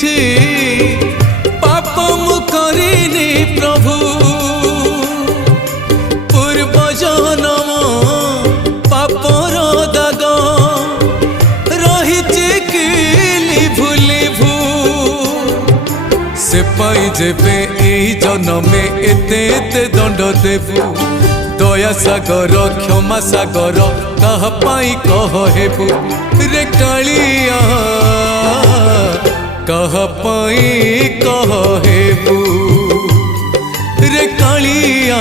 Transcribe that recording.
किछि पाप मु करिनी प्रभु पूर्व जन्म पापर दाग रही कि लिभु लिभु से पाई जेबे एई जन्मे एते एते दंड देबु दया सागर क्षमा सागर कह पाई कह हेबु रे कालिया कह पाई कह हेबु रे कालिया।